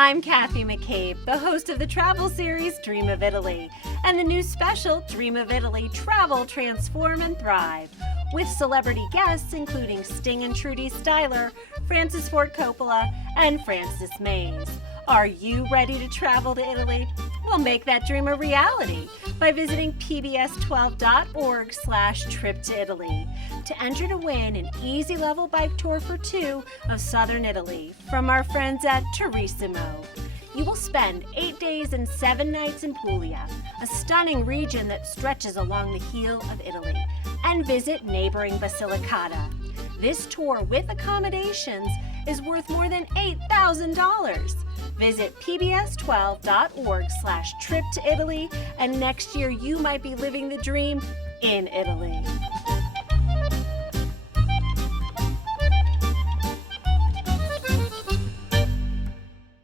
I'm Kathy McCabe, the host of the travel series Dream of Italy, and the new special Dream of Italy Travel, Transform, and Thrive, with celebrity guests including Sting and Trudy Styler, Francis Ford Coppola, and Frances Mays. Are you ready to travel to Italy? Well, make that dream a reality by visiting pbs12.org/trip to Italy to enter to win an easy level bike tour for two of southern Italy from our friends at Turissimo. You will spend 8 days and 7 nights in Puglia, a stunning region that stretches along the heel of Italy, and visit neighboring Basilicata. This tour with accommodations is worth more than $8,000. Visit pbs12.org/trip to Italy, and next year you might be living the dream in Italy.